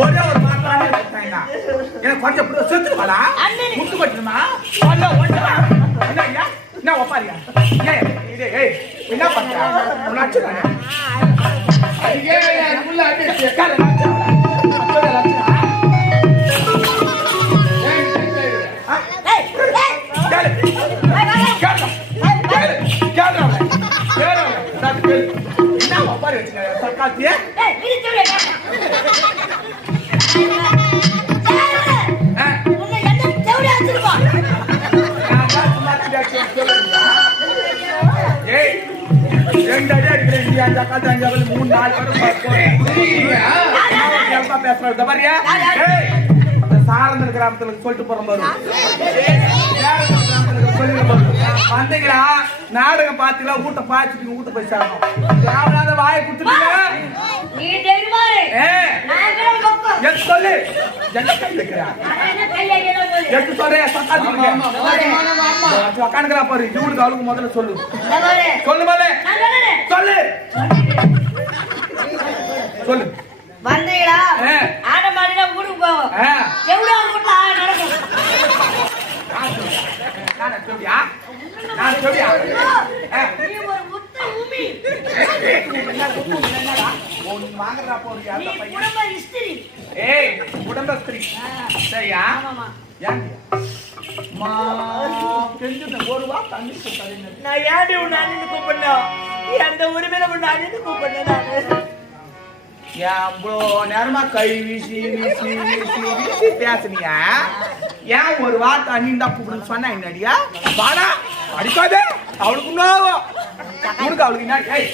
ஒரே ஒரு மாத்தானே எடுத்தாங்க எனக்கு கொஞ்சம் செத்துருவாளா. முட்டு கட்டணுமா ஒல்ல ஒல்ல என்ன ஐயா என்ன ஒப்பாரியா ஏய் ஏய் என்ன பண்ற உன்னை அடிச்சுடுறேன். அதுக்கே அதுக்குள்ள அடிச்சு காலை அடிச்சுடுறேன். அப்படியே அடிச்சுடுறேன். ஏன் ரெண்டு அடி அடிக்கிறேன் இந்தியா மூணு நாலு பேரும் பேசுறேன் இந்த சாரந்தர் கிராமத்துல சொல்லிட்டு போற பாரு. வந்தீங்களா? நாடகம் பாத்தீங்களா வீட்டை பாய்ச்சிட்டு வீட்டை போய் சேரணும். தேவையில்லாத வாயை கொடுத்துட்டீங்க சொல்லு. எது சொல்றேன். உக்காந்துக்கிறா பாரு. இவனுக்கு அவளுக்கு முதல்ல சொல்லு. சொல்லு மேலே. சொல்லு. சொல்லு. வந்தீங்களா. ஆட மாடினா ஊருக்கு போவோம். எவ்வளவு நடக்கும் நான் சொல்லியா நான் சொல்லியா ஆ. நீ ஒரு முத்து உமி என்னடா? ஓ, நீ வாங்குறா போறியா நீ அந்த பையன்? குடும்ப இஸ்திரி ஏய் குடும்பஸ்திரி சரியா? ஒரு வா தண்ணி கொடுத்தாருன்னு. நான் ஏன்டி உன்னை அண்ணன் கூப்பிடணும்? எந்த உரிமையில உன்னை அண்ணன் கூப்பிடணும் இவ்வளோ நேரமா கை வீசி வீசி வீசி வீசி பேசுனியா? ஏன் ஒரு வார்த்தை அண்ணின் தான் கூப்பிடுன்னு சொன்னா என்னடியா? வாடா அடிக்காதே அவளுக்கு நோவும் உனக்கு அவளுக்கு என்ன ஏய்.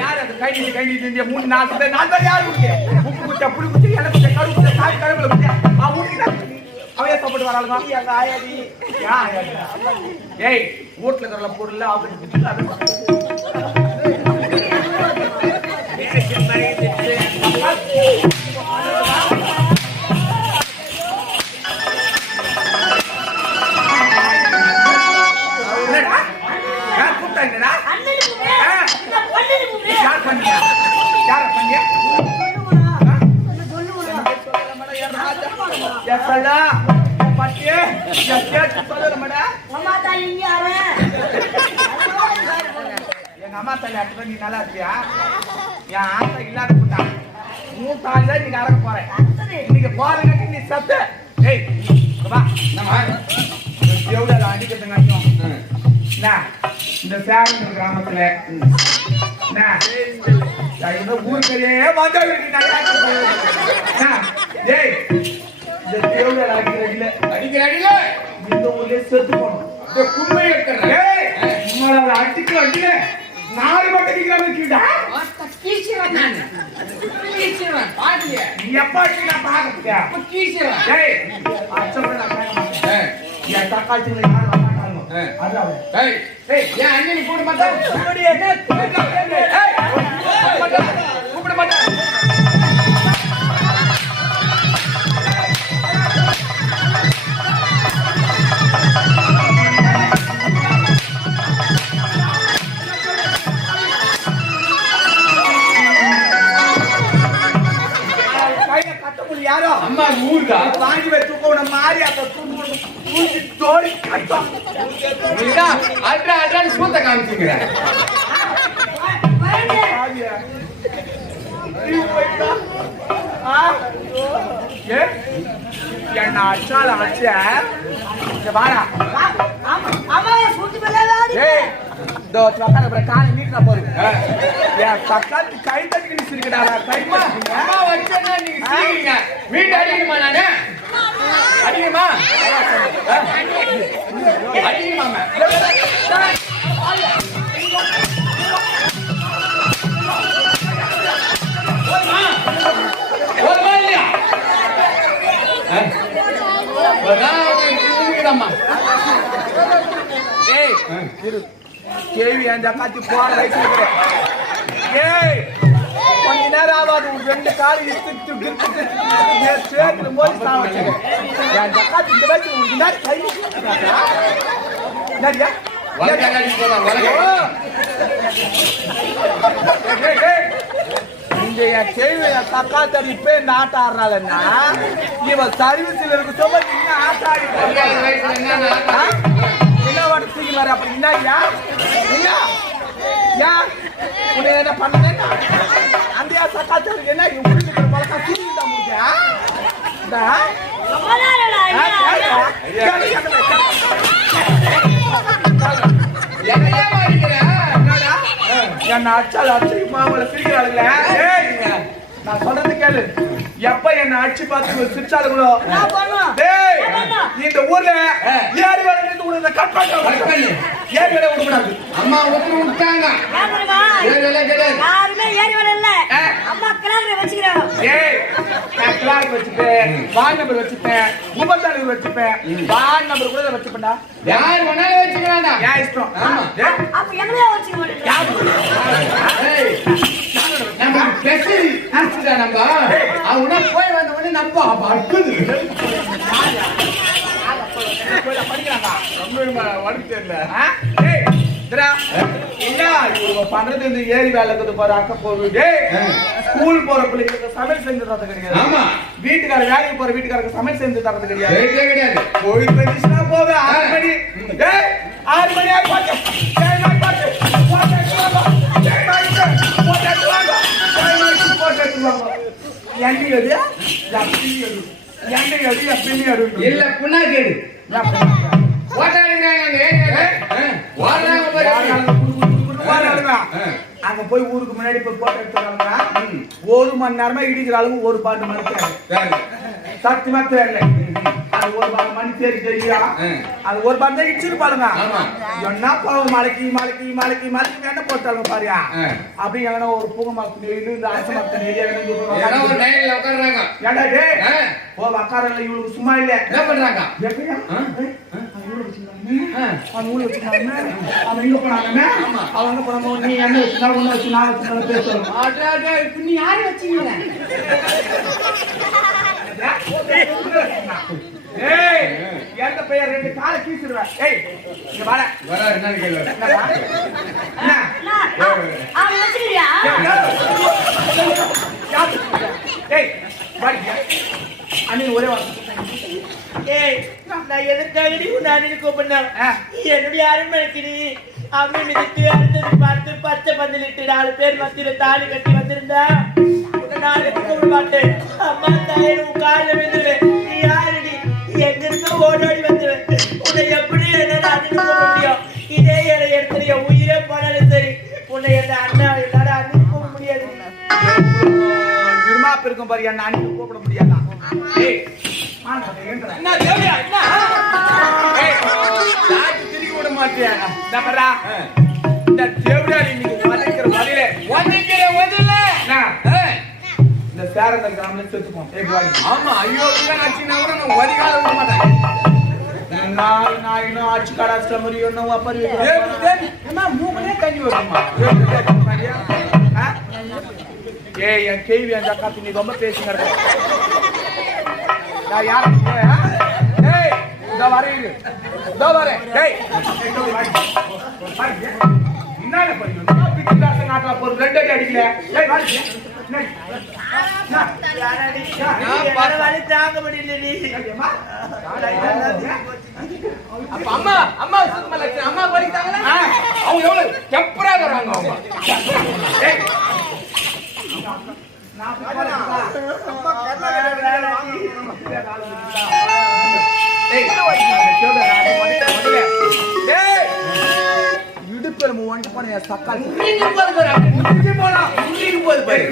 யாரு? அது கை நீட்டி கை நீட்டி மூணு நாலு பேர் நாலு பேர் யாரு உனக்கு? உப்பு குத்த புளி குத்தி எண்ணெய் குத்த கரு குத்த காய் கருவேல குத்த. அவன் உனக்கு அவன் ஏன் சாப்பிட்டு வராளுமா எங்க ஆயாடி. ஏன் ஏய் வீட்டுல இருக்கிற பொருள் அவருக்கு என்னடா? என் சேட்டு சொல்லுறமடா. அம்மா தாய் இங்க யாரேன் எங்க அம்மா தள்ளி அட்டுற நீ நல்லா இருக்கியா என் ஆசை இல்லாத போட்டா மூணு தாலி தான் நீங்க அறக்க போறேன் இன்னைக்கு போறதுக்கு நீ சத்த ஏய் வா என்னம்மா? எவ்வளவு அடிக்கிறதுங்க ஐயோ ம். என்ன, இந்த சேலம் கிராமத்துல ஊருக்கே வந்தா வீட்டுக்கு நல்லா இருக்குது. என்ன, டேய், இந்த தேவடியால அடிக்கிற அடியில அடிக்கிற அடியில இந்த ஊர்லயே செத்து போகணும். இந்த கும்பை எடுத்துறேன். ஏய், உம்மால அவளை அடிக்கிற அடியில நாலு பக்கம் அடிக்கிற வச்சுக்கிட்டா. ஆத்த கீச்சிடுறேன் நானு. கீச்சிடுறேன். பாக்கலையே. நீ எப்ப அடிக்கிறா பாக்கத்தியா? அப்ப கீச்சிடுறேன். டேய், அச்சப்பட நான் மாட்டேன். என் தக்காளி சின்ன மாட்டாங்க. ஏன் அண்ணனை கூப்பிட ஏய், ஏ? என்ன அடிச்சால அடிச்ச? இங்க வாடா. இதோ அப்புறம் காலை நீட்டினா. ஆ. என் பக்கத்து கை தட்டி நீ சிரிக்கடா, கை அம்மா, தட்டிங்க. அம்மா வச்சேன்னா நீங்க சிரிக்கிறீங்க. வீட்டு அடிக்கணுமா நானு? அடிக்கணுமா? ஆ? அடிக்கணுமா இரு. கேள்வி அந்த காத்தி போற. ஏய், கொஞ்ச நேரம் ஆகாது உன் ரெண்டு கால் சேத்துல மோதி சாவடிச்சிடு. என் ஜக்காத்து இந்த வயசுல உனக்கு கை? என்னடியா? என் கேள்வி என் தக்கா தடி இப்ப இந்த ஆட்டம் ஆடுறாள்னா இவன் சர்வீஸ்ல இருக்க சொல்ல ஆட்டம் ஆடி ஐயாயிரம் வயசுல என்ன ஆ? என்ன வாட்டு தூக்கி வர அப்படி என்ன யா இல்ல யா உன்னை என்ன பண்ணல அந்த சக்கா தடி என்ன இப்படி பழக்கா தூக்கி தான் முடிஞ்சா என்ன அச்சால அச்சு மாமல சிரிக்கிறாளுங்களே ஏய் நான் சொல்றது கேளு எப்ப என்ன அடிச்சு பார்த்து பண்ணுவேன். இந்த ஊர்ல ஆ. ஏறி வேலை இருந்து கட் பண்ணி பண்ணு. ஏறி வேலை விடக்கூடாது அம்மா உத்தரவு விட்டாங்க? ஏழு வேலை கிடையாது. யாருமே ஏறி வரல இல்ல. அம்மா கிளாஸ்ல வச்சுக்கிறாங்க. ஏய் நான் கிளாக் வச்சுப்பேன் வார்டு நம்பர் வச்சுப்பேன் உபத்தாளர் வச்சுப்பேன் வார்டு நம்பர் கூட வச்சுப்பேன்டா யார் வேணாலும் வச்சுக்கிறான்டா. ஏன் இஷ்டம் ஆமா. அப்ப எங்களையா வச்சுக்க? ஏய், நம்ம ஆச்சுடா நம்ம. அவனா போய் வந்த உடனே நம்ம அப்ப பண்றது இந்த ஏரி வேலைக்கு இருக்குது பாரு, அக்க போகுது. ஸ்கூல் போற பிள்ளைங்களுக்கு சமையல் செஞ்சு தரது கிடையாது ஆமா. வீட்டுக்கார வேலைக்கு போற வீட்டுக்காரருக்கு சமையல் செஞ்சு தரது கிடையாது கிடையவே கிடையாது. போய் பெஞ்சிச்சுனா போக ஆறு மணி டேய் ஆறு மணி ஆகி போச்சு டைம் ஆகி இல்ல புண்ணா கேடு அங்க போய் ஊருக்கு முன்னாடி போய் போட்டோ எடுத்துறாங்க ஒரு மணி நேரமா இடிக்கிற அளவு ஒரு பாட்டு மணிக்கு சரி. சத்தியமா தெரியல அது ஒரு பாட்டு மணி தேடி தெரியா. அது ஒரு பாட்டு தான் இடிச்சிருப்பாளுங்க. என்ன பாவம் மலைக்கு மலைக்கு மலைக்கு மலைக்கு என்ன போட்டாலும் பாரியா. அப்படி எங்கன்னா ஒரு புகை மரத்து நெய்யில் இந்த அரச மரத்து. ஏடா இவளுக்கு சும்மா இல்ல. என்ன பண்றாங்க? அவன் ஊரு வச்சிருந்தாங்க அவன் ஊரு வச்சிருந்தாங்க அவன் இங்க போனாங்க நீ என்ன வச்சு நான் நீ ஏய் எந்த பெயர் ரெண்டு ஏய் இங்க வர கேளு ஆ, ஏய் ஒரே வார்த்தை நான் எதற்காகடி உன்னை அண்ணன் கூப்பிட்டேன்? ஆ. என்னுடைய அரண்மனைக்கு நீ அம்மி மிதித்து அடுத்தது பார்த்து பச்சை பந்தலிட்டு நாலு பேர் மத்தியில தாலி கட்டி வந்திருந்தா. உன்னை நான் எப்படி கூப்பிட மாட்டேன். அம்மா தாயே உன் காலில் விழுந்துருவேன் நீ யாருடி? நீ எங்க இருக்க ஓடோடி வந்துருவேன் உன்னை எப்படி என்ன அண்ணன் கூப்பிட முடியும்? இதே என்னை எடுத்து என் உயிரே போனாலும் சரி. உன்னை என்ன அண்ணா எல்லாரும் அண்ணன் கூப்பிட முடியாது. இருக்கும் பாரு. என்ன அண்ணி கூப்பிட முடியாதா? ஏய் விட மாட்டியா இந்த பாரா நீங்க வளைக்கிற வலையில ஒதுக்கிற ஒதுல இந்த சேரந்த கிராமல செத்துப்போம் ஆமா ஐயோ ஆச்சுன்னா கூட நான் ஒதுக்காத விட மாட்டேன் நாய் நாயினோ ஆச்சு கடாச்சிட்ட மாதிரி ஒன்றும் அப்படி ஏமா மூக்கனே கஞ்சி வருமா ஏய் என் கேள்வி அந்த அக்கா நீ ரொம்ப பேசுங்க. நான் யார் ஏய் இந்த வரேன் இரு. இதோ வரேன் ஏய் என்ன பண்ணுங்க பிட்டு கிளாஸ் நாட்டா ஒரு ரெண்டு அடி அடிக்கல. ஏய் வாடி வலி தாங்க முடியல நீ. அம்மா அம்மா சுத்தமா அம்மா படித்தாங்களா ஆ. அவங்க எவ்வளவு டெம்பரா அவங்க. மக்கள் போது போது பாரு.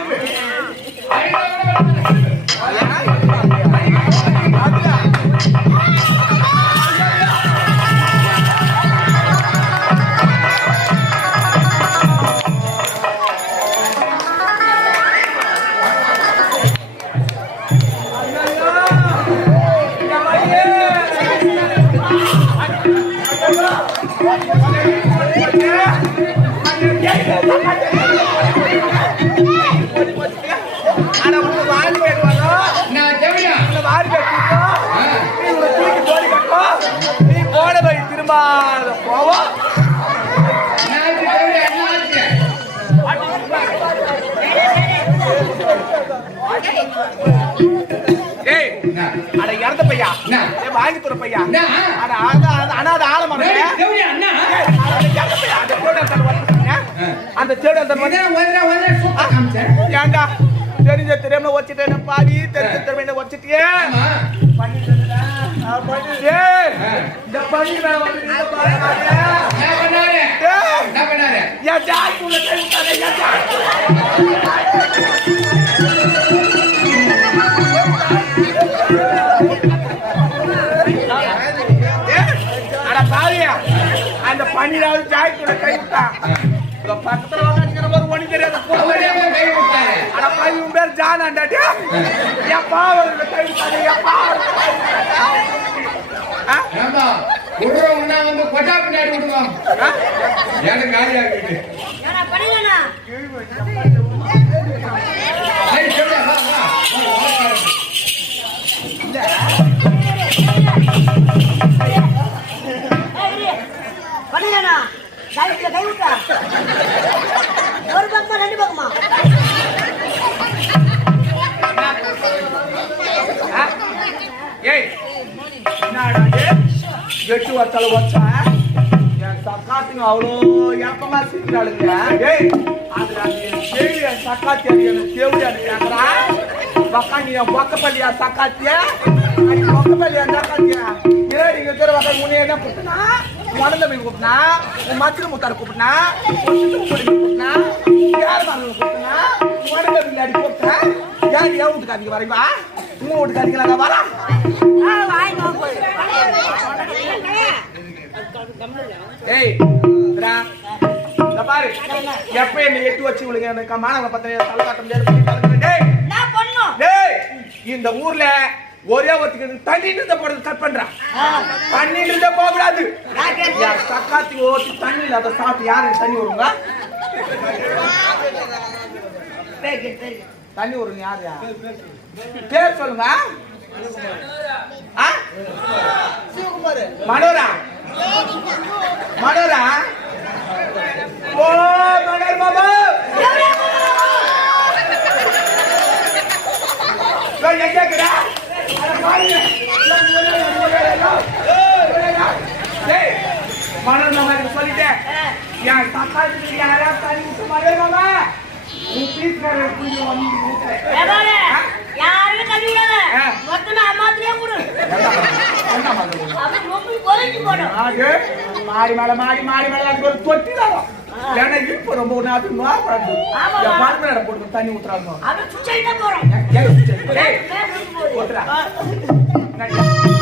போது என்ன? ஏய், வாங்கி தர பையா? அட அத அத- எங்க போய்? அந்த தேடு அந்த ஏண்டா? தெரிஞ்ச தெரியாம வச்சுட்டேன் பாவி? தெரிஞ்ச தெரியாம வச்சுட்டியே. இந்த பண்ணி வேலை வந்து பன்னிராவது ஜாக்குள்ள கை விட்டான். பக்கத்துல உக்காந்துக்கிற மாதிரி ஒண்ணும் தெரியாத பாவி, உன் பேர் ஜானாண்டாடி? என் பாவத்துல கை விட்டானே, என் வந்து கொட்டா பின்னாடி? எனக்கு காலியா ஏடா பண்ணிடலண்ணா சரி சொல்ல வா வா வா, வா பண்ணிடலண்ணா கைவிட்ட கை விட்டா ஒரு பக்கமா ரெண்டு பக்கமா ஆ? ஏய் என்னடா இது? எட்டு வச்சாலும் வச்சா என் சக்காத்துங்க அவ்வளோ ஏப்பமா சிரிக்கிறாளுங்க ஏய் அது அது என் கேள்வி என் சக்காத்தி அது எனக்கு கேள்வி அது கேட்கறா பக்கா நீ என் பொக்கப்பள்ளியா சக்காத்தியா அது பொக்கப்பள்ளியா சக்காத்தியா ஏய் இங்க இருக்கிற வகை முன்னே என்ன கூப்பிட்டனா உடந்த மீன் கூப்பிட்டனா உன் மத்திர சித்து முத்தாடு கூப்பிட்டனா உன் யார் மரங்கள் கூப்பிட்டனா உடந்த விளையாடி கூப்பிட்டேன் யார் என் வீட்டுக்காரிங்க வரைவா உங்க வீட்டுக்காரிங்க நாங்க வரா ஏய் பாரு எப்ப என்ன எட்டு வச்சு விழுங்க? எனக்கு மாணவ பத்திர தலை காட்ட முடியாது நான் இந்த ஊர்ல ஒரே ஒருத்தருக்கு தண்ணி இருந்த போடுறது கட் பண்றான் தண்ணி இருந்த போக கூடாது யார் சக்காத்தி ஓட்டி தண்ணி இல்லாத சாப்பிட்டு யாரு தண்ணி வருங்க தண்ணி வரும் யாரு பேர் சொல்லுங்க? மனோரா. மனோரா. ஓ மனோர் பாபா. ஏய், எங்க மாமா சொல்லிட்டேன் என் யாரா தண்ணி விட்டு மாமா நீ வந்து மொத்தமா அம்மாத்திலே கொடு மாடி மேல மாடி மாடி மேல தொட்டி தரும். ஏன்னா இப்போ ரொம்ப. என் பால்மேட போட்டு தண்ணி ஊத்துறாங்க. அப்படி